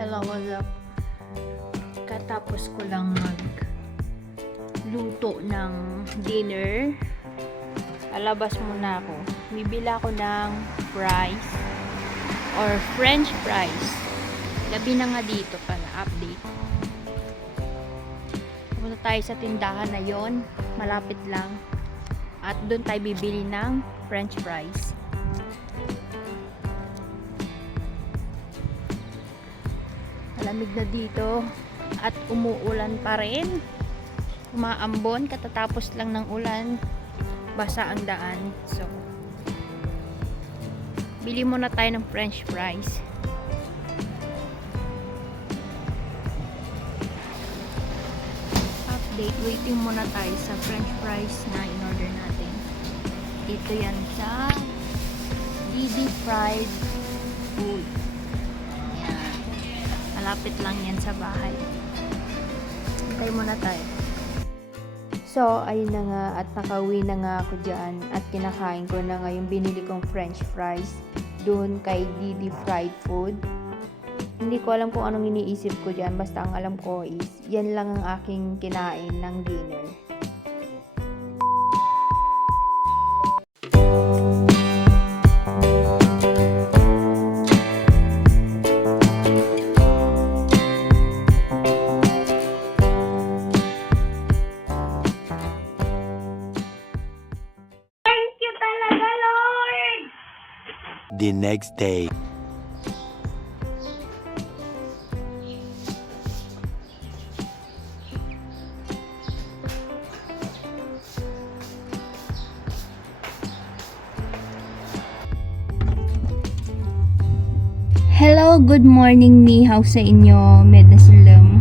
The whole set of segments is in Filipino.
Hello, what's up? Katapos ko lang magluto ng dinner. Alabas muna ako. Bibila ko ng fries or french fries. Gabi na nga dito pala, update. Pumunta tayo sa tindahan na yon, malapit lang. At doon tayo bibili ng french fries. Malamig na dito at umuulan pa rin. Umaambon, katatapos lang ng ulan, basa ang daan. So, bili muna tayo ng french fries. Update, waiting muna tayo sa french fries na in-order natin. Dito yan sa DD Fried Food. Malapit lang yan sa bahay. Hintay muna tayo. So, ayun na nga at nakauwi na nga ako dyan at kinakain ko na nga yung binili kong french fries doon kay DD Fried Food. Hindi ko alam kung anong iniisip ko dyan. Basta ang alam ko is yan lang ang aking kinain ng dinner. The next day. Hello, good morning, nihaw sa inyo, Medaslam.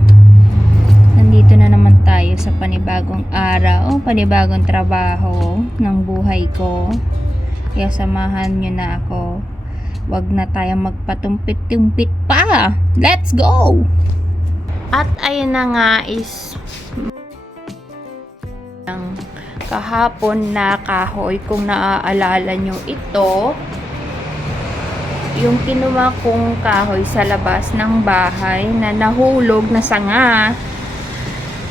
Nandito na naman tayo sa panibagong araw, panibagong trabaho ng buhay ko. Kaya samahan nyo na ako. Wag na tayong magpatumpit-tumpit pa. Let's go! At ayun na nga is ng kahapon na kahoy. Kung naaalala nyo ito, yung kinuha kong kahoy sa labas ng bahay na nahulog na sanga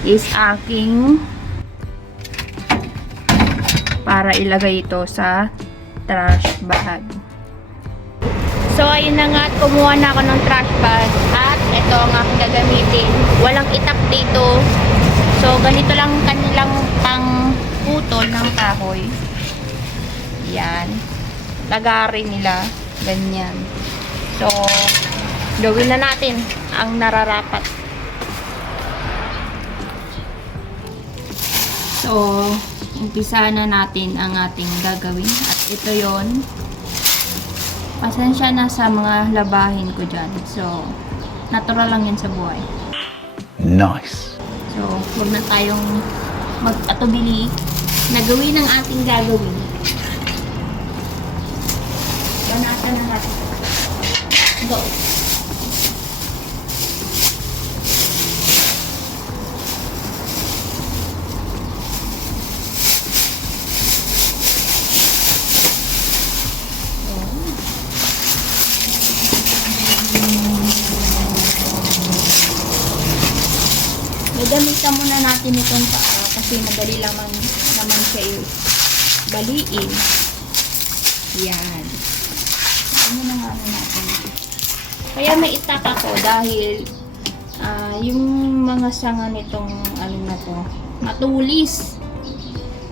is aking para ilagay ito sa trash bag. So, ayun na nga, kumuha na ako ng trash bag at ito ang aking gagamitin. Walang itak dito. So, ganito lang kanilang pang putol ng kahoy. Yan. Lagarin nila. Ganyan. So, gawin na natin ang nararapat. So, umpisa na natin ang ating gagawin. At ito yon. Pasensya na sa mga labahin ko dyan. So, natural lang yan sa buhay. Nice. So, huwag na tayong mag-atubili na gawin ang ating gagawin. Banatan na natin. Go! Gamitan muna natin itong paa kasi madali lang naman siya baliin. Yan. Ano na nga natin. Kaya may itak ako dahil yung mga sanga nitong ano na to, matulis.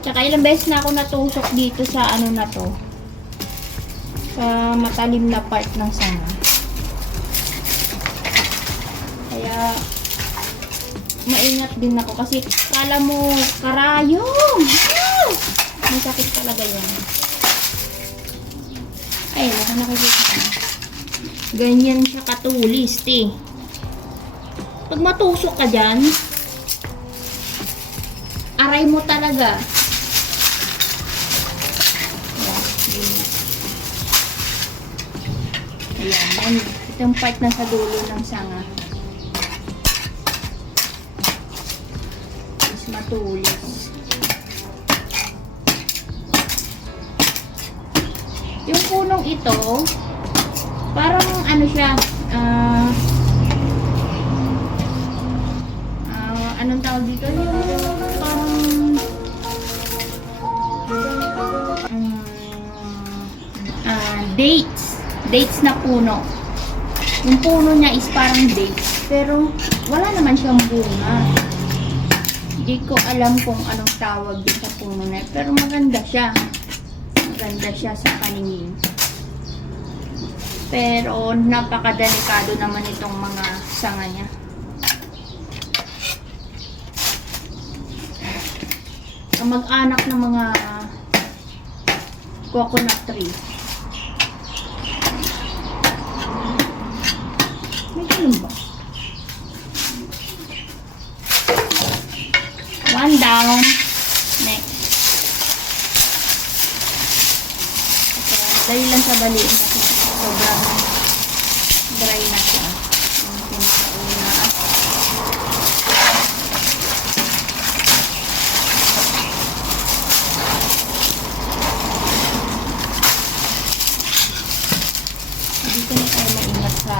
Tsaka ilang beses na ako natusok dito sa ano na to, sa matalim na part ng sanga. Kaya maingat din ako kasi kala mo karayom. May sakit talaga yan. Ay, nakakita ka. Ganyan siya katulis, te. Pag matusok ka dyan, aray mo talaga. Ayan, itong part na sa dulo ng sanga. Matulis. Yung punong ito, parang ano siya, Ito yung parang dates na puno. Yung puno niya is parang dates, pero wala naman siyang bunga. Hindi ko alam kung anong tawag din sa puno na yun, pero maganda siya. Maganda siya sa paningin. Pero napakadelikado naman itong mga sanga niya. Ang mag-anak ng mga coconut tree. May ganun ba? One down. Next. Okay, dali lang sa baliin kasi sobrang dry na siya. Yung pinakauna. Dito na tayo maingat sa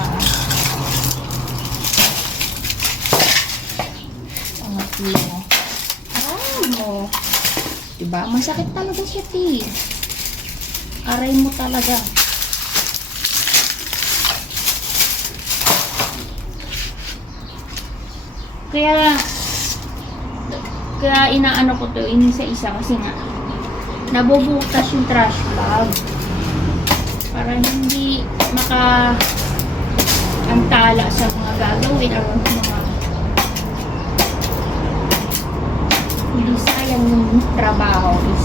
pangatlo. Mo. Diba? Masakit talaga siya, ti. Aray mo talaga. Kaya inaano ko to, inisa-isa kasi nga nabubutas yung trash bag. Para hindi antala sa mga gagawin o mga hindi sayang yung trabaho is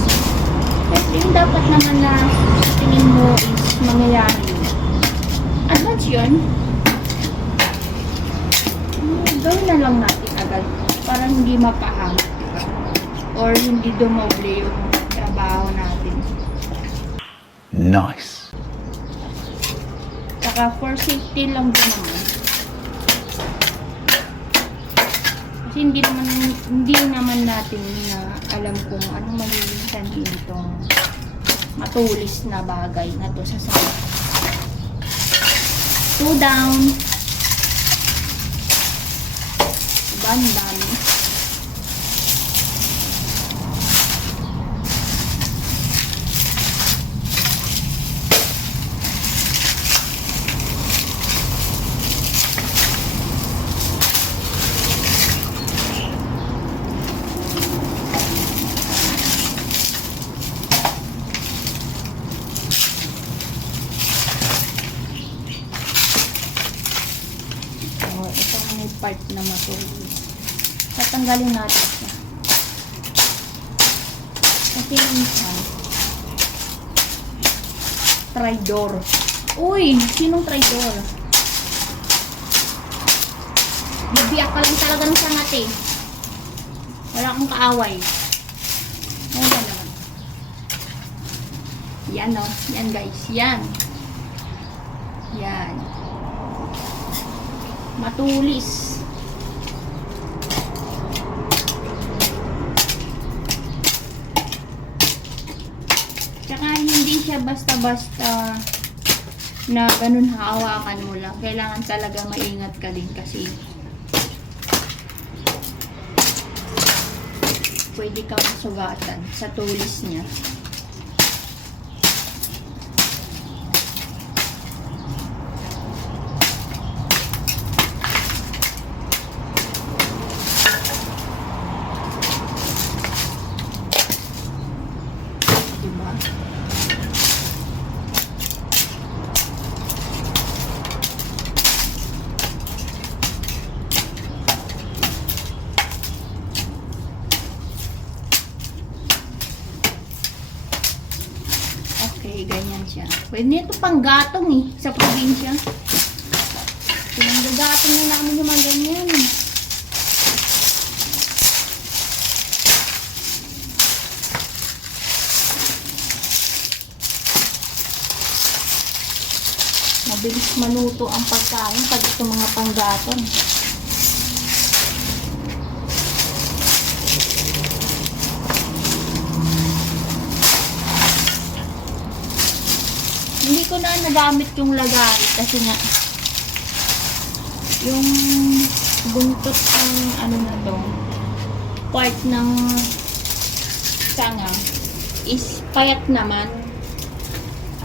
kasi yung dapat naman na tingin mo is mangyayari advance yun. Gawin na lang natin agad para hindi mapahang, diba? Or hindi dumoble yung trabaho natin. Nice. Saka for safety lang din naman. Kasi hindi naman natin na alam kung anong magiging sanhin itong matulis na bagay na to sa sala. 2 down. Diba? Ang dami. Part na matulis. Tatanggalin natin siya. Kasi minsan traidor. Uy! Sinong traidor? Bibiyak ka lang talaga ng sangat eh. Wala akong kaaway. Wala naman. Yan o. Yan guys. Yan. Yan. Matulis. Tsaka hindi siya basta-basta na ganun hawakan mo lang. Kailangan talaga maingat ka din kasi pwede kang masugatan sa tulis niya. Okay, ganyan siya. Pwede nito pang gatong eh, sa probinsya. Pinanggagatong na namin yung mga ganyan. Mabilis maluto ang pagkain pag ito mga panggaton. Hindi ko na nagamit yung lagari kasi nga yung buntot ng ano na to part ng sanga is payat naman.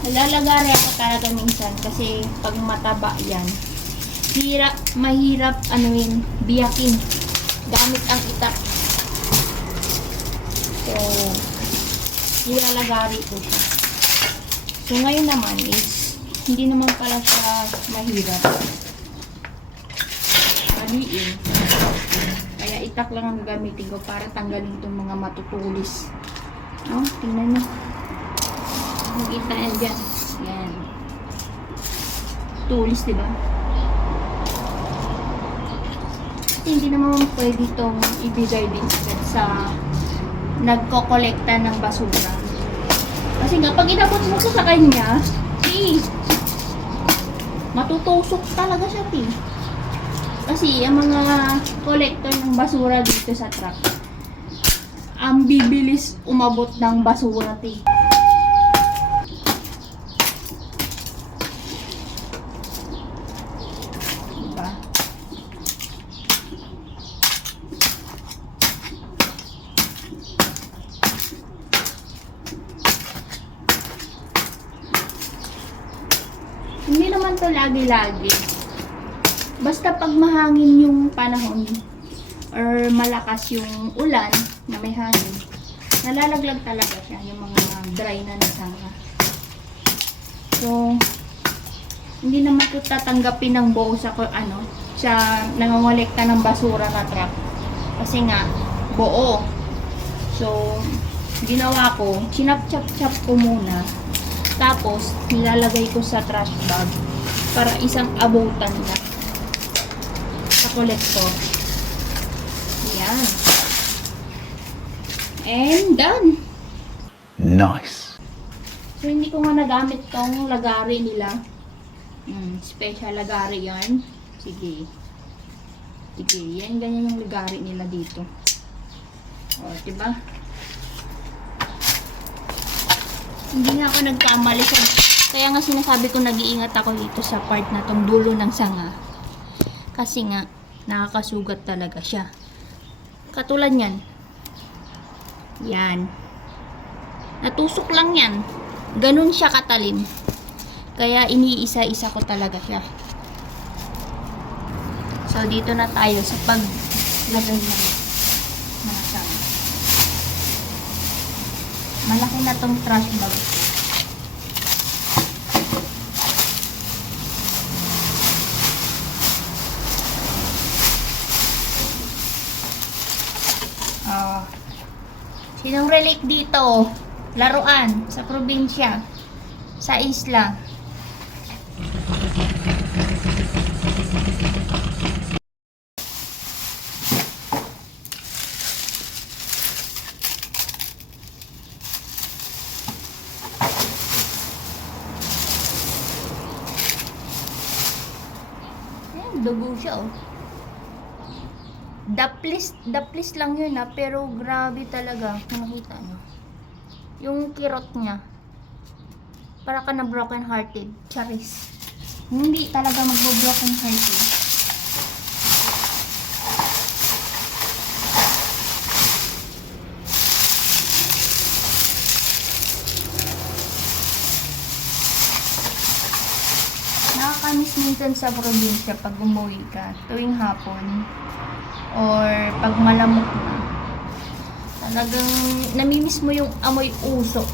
Nalalagari ako talaga minsan kasi pag mataba yan, mahirap biyakin gamit ang itak. So, nilalagari ko siya. So, ngayon naman is hindi naman pala siya mahirap. Maliin. Kaya itak lang ang gamitin ko para tanggalin itong mga matutulis. Oh, tingnan nyo. Makita yan dyan. Yan. Tulis, diba? Kasi hindi naman pwede itong ibigay din agad sa nagko-kolekta ng basura. Kasi nga, pag inabot mo ko sa kanya, matutusok talaga siya, Kasi ang mga collector ng basura dito sa truck, ang bibilis umabot ng basura, Diba? Hindi naman to lagi-lagi. Basta pag mahangin yung panahon or malakas yung ulan na may hangin, nalalaglag talaga siya yung mga dry na nasanga. So, hindi naman ko tatanggapin ng buo sa nangongolekta ng basura na truck. Kasi nga, buo. So, ginawa ko, sinap-chap-chap ko muna. Tapos, nilalagay ko sa trash bag para isang abutan na sa kolektor. Yan. And done. Nice. So, hindi ko nga nagamit tong lagari nila. Special lagari yan. Sige. Sige, yan ganyan yung lagari nila dito. O, diba? Hindi nga ako nagkamali sa... Kaya nga sinasabi ko nag-iingat ako dito sa part na tong dulo ng sanga. Kasi nga, nakakasugat talaga siya. Katulad yan. Yan. Natusok lang yan. Ganun siya katalim. Kaya iniisa-isa ko talaga siya. So, dito na tayo sa paglagay ng mga sanga. Malaki na tong trash bag. Sinong relate dito? Laruan sa probinsya, sa isla. Dugo siya, oh. Daplis lang yun, pero grabe talaga. Kung nakita nyo. Yung kirot niya. Para ka na broken hearted. Charis. Hindi talaga magbo-broken hearted. Nakakamiss minsan sa probinsya pag umuwi ka tuwing hapon or pag malamok na, talagang namimiss mo yung amoy usok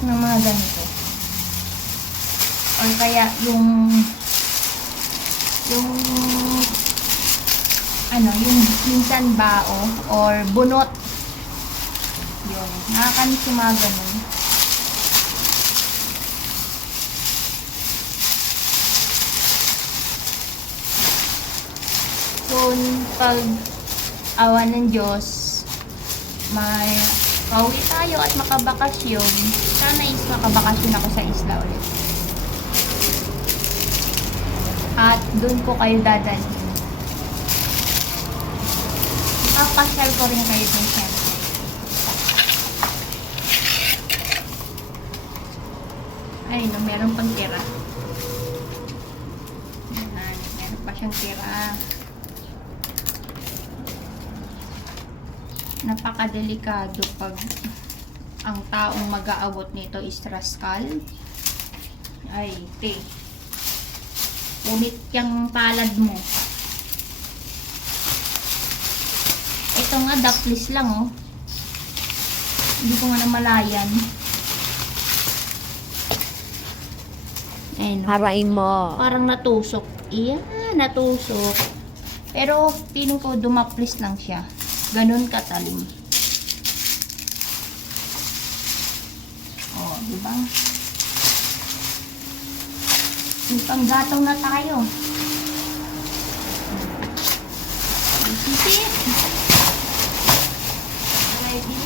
ng mga ganito, or kaya yung minsan bao or bunot, yun, nakakamiss yung mga ganun. Kung pag awa ng Diyos, may pauwi tayo at makabakasyon, sana is makabakasyon ako sa isla ulit. At doon ko kayo dadalhin. Papasyal ko rin kayo doon, syempre. Ay, no, meron pang tira. Meron pa siyang tira. Napakadelikado pag ang taong mag-aabot nito is rascal. Ay, te. Unit yung palad mo. Ito nga, daplis lang, oh. Hindi ko nga namalayan. Ayun, oh. Harain mo. Parang natusok. Iyan, natusok. Pero, feeling ko dumaplis lang siya. Ganun katalim. Oh, diba? May panggatong na tayo. Sisi. Ready.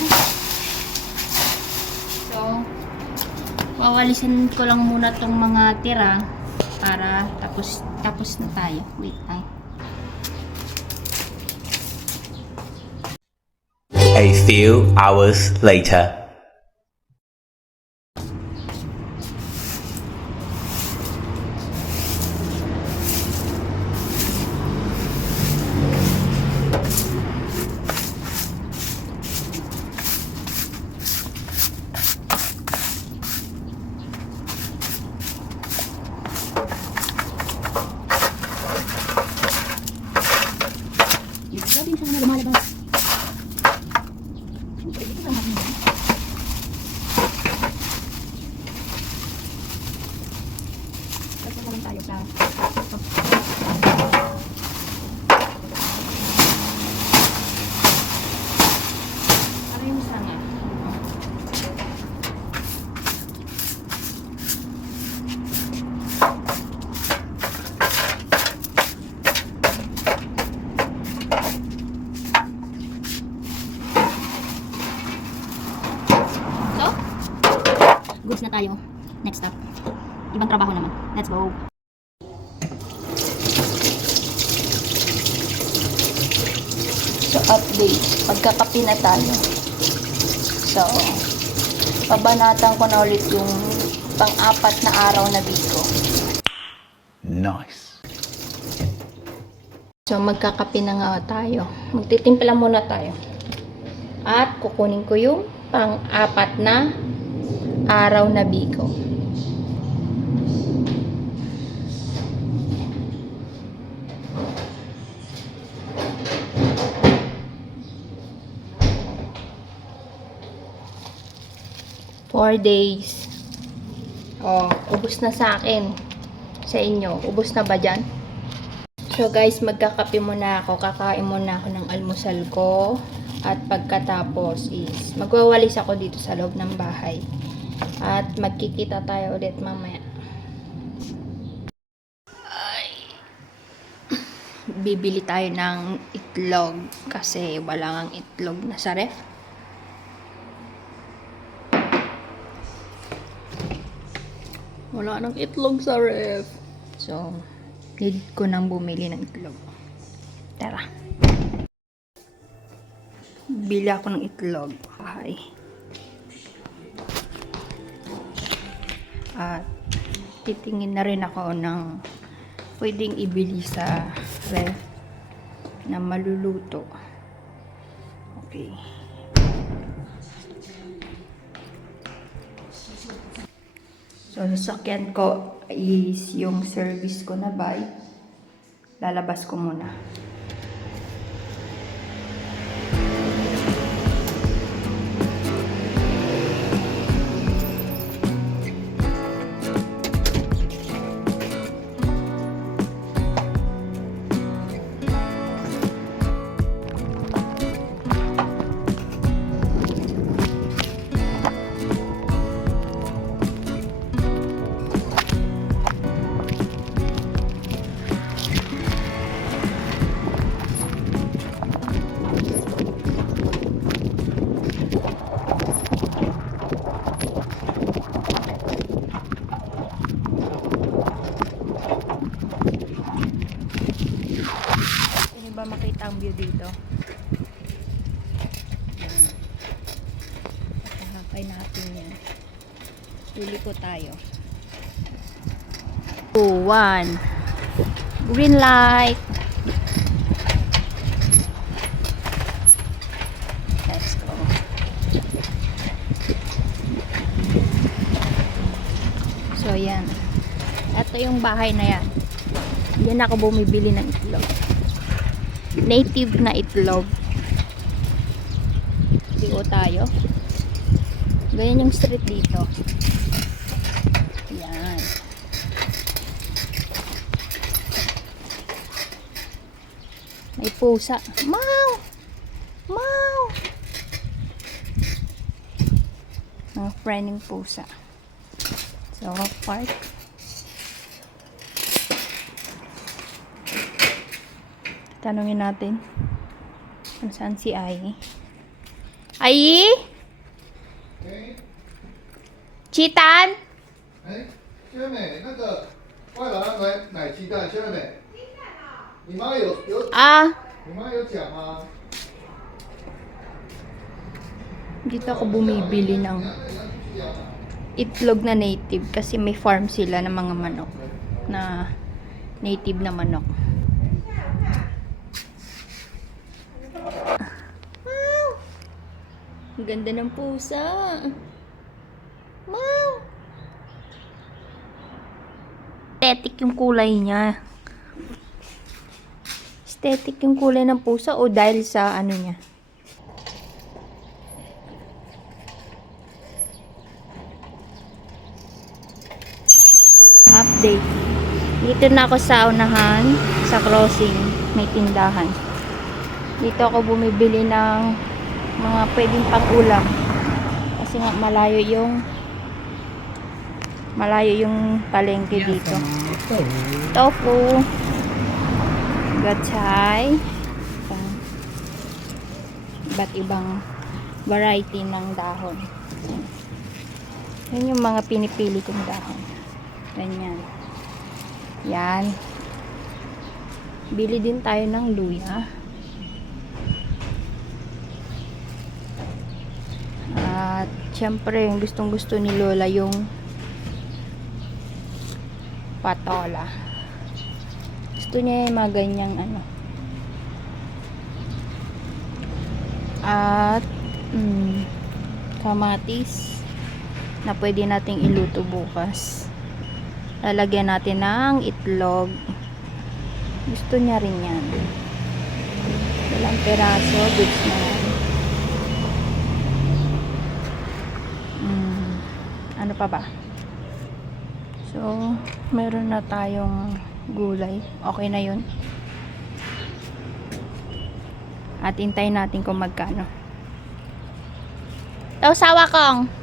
So, wawalisan ko lang muna tong mga tira para tapos na tayo. Wait lang. A few hours later. Grabe yung sana lumalabas. Tayo sa ano yung sanga? So, goods na tayo. Next up. Ibang trabaho naman. Let's go. So, update. Pagkakapi na tayo. So, pabanatan ko na ulit yung pang-apat na araw na biko. Nice. So, magkakapi na nga tayo. Magtitimpla muna tayo. At kukunin ko yung pang-apat na araw na biko. Four days. Oh, ubos na sa akin. Sa inyo, ubos na ba dyan? So guys, magkakape muna ako. Kakain muna ako ng almusal ko. At pagkatapos is magwawalis ako dito sa loob ng bahay. At magkikita tayo ulit mamaya. Bibili tayo ng itlog kasi wala ngang itlog na sa ref. Wala nang itlog sa ref. So, need ko nang bumili ng itlog. Tara. Bili ako ng itlog. Okay. At titingin na rin ako ng pwedeng ibili sa ref na maluluto. Okay. So, sasakyan ko is yung service ko na bike. Lalabas ko muna. Ba makita ang view dito? Kakakay natin yan. Pili ko tayo. 2, 1. Green light. Okay. yan. Ito yung bahay na yan. Yan ako bumibili ng itlog. Native na itlog. Ligo tayo. Ganyan yung street dito. Yan. May pusa. Mau! Mau! Mga friending pusa. So, park. Tanungin natin kung saan si Ai. Ai? Chitan? 哎，萱美，那个外劳要奶鸡蛋，萱美，你妈有Ah, 你妈有讲吗？ dito ako bumibili ng itlog na native kasi may farm sila ng mga manok na native na manok. Wow! Ang ganda ng pusa. Wow! Aesthetic yung kulay niya. Aesthetic yung kulay ng pusa o dahil sa ano niya? Update. Dito na ako sa unahan, sa crossing, may tindahan. Dito ako bumibili ng mga pwedeng pang-ulam. Kasi nga malayo yung palengke dito. Tofu, gachay, iba't ibang variety ng dahon. Yan yung mga pinipili kong dahon. Ganyan. Yan. Bili din tayo ng luya. At syempre, yung gustong gusto ni Lola yung patola. Gusto niya yung mga ganyang ano. At kamatis na pwede nating iluto bukas. Lalagyan natin ng itlog. Gusto niya rin yan. Ilang peraso, goods na yan. Ano pa ba? So, meron na tayong gulay. Okay na yun. At hintayin natin kung magkano. Tao sawa kong.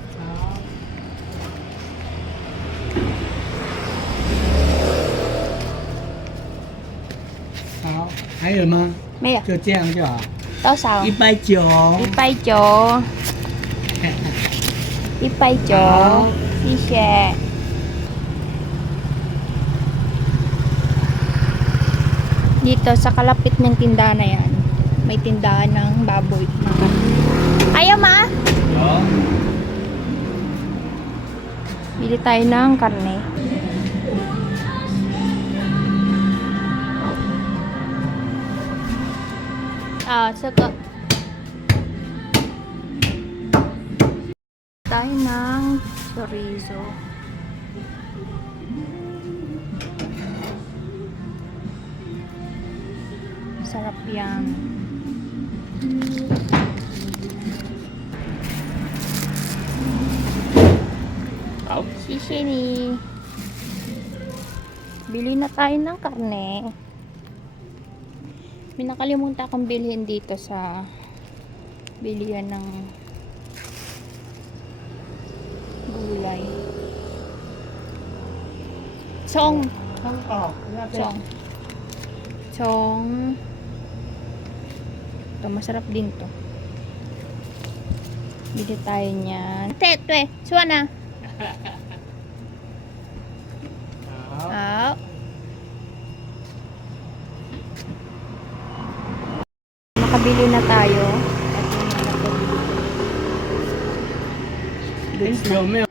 好，还有吗？没有。就这样就好。多少190。 190 190 谢谢 dito sa kalapit ng tindahan na yan may tindahan ng baboy ayaw ma? bili tayo ng karne saka tayo ng chorizo. Sarap yan. Sishini. Bili na tayo ng karne. May nakalimutan akong bilhin dito sa bilihan ng gulay. Chong. Ito, masarap din to. Bili tayo niyan. Tete, suwana. Nakabili na tayo. Goods na. 有没有？ 哎，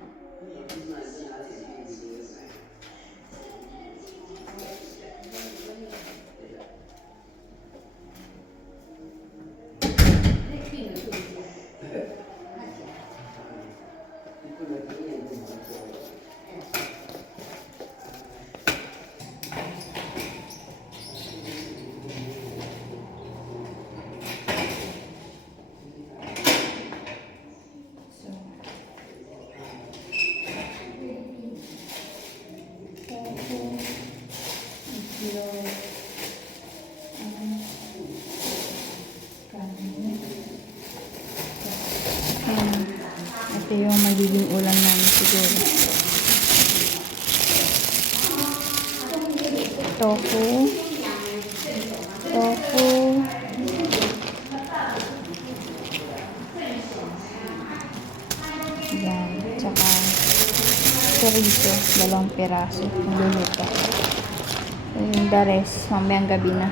yung magiging ulam namin siguro. Tofu. Yan. Tsaka chorizo. 2 piraso. Niluluto. Yung the rest, mamayang gabi na.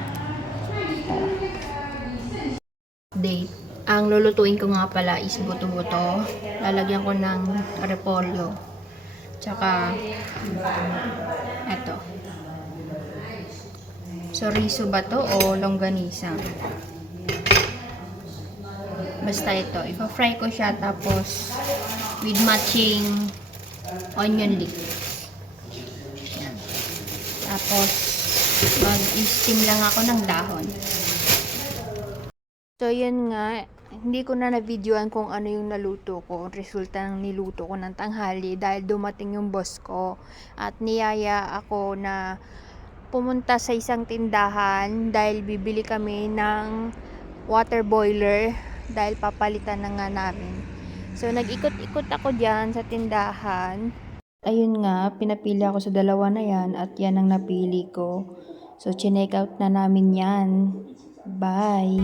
Date. Ang lulutuin ko nga pala is buto-buto. Lalagyan ko ng repolyo. Tsaka, eto. Chorizo ba to o longganisa? Basta ito. Ipa-fry ko siya tapos with matching onion leeks. Yan. Tapos, mag-steam lang ako ng dahon. So, yun nga. Hindi ko na na-videoan kung ano yung naluto ko. Resulta ng niluto ko ng tanghali dahil dumating yung boss ko. At niyaya ako na pumunta sa isang tindahan dahil bibili kami ng water boiler dahil papalitan na nga namin. So, nag-ikot-ikot ako dyan sa tindahan. Ayun nga, pinapili ako sa 2 na yan at yan ang napili ko. So, chinek out na namin yan. Bye!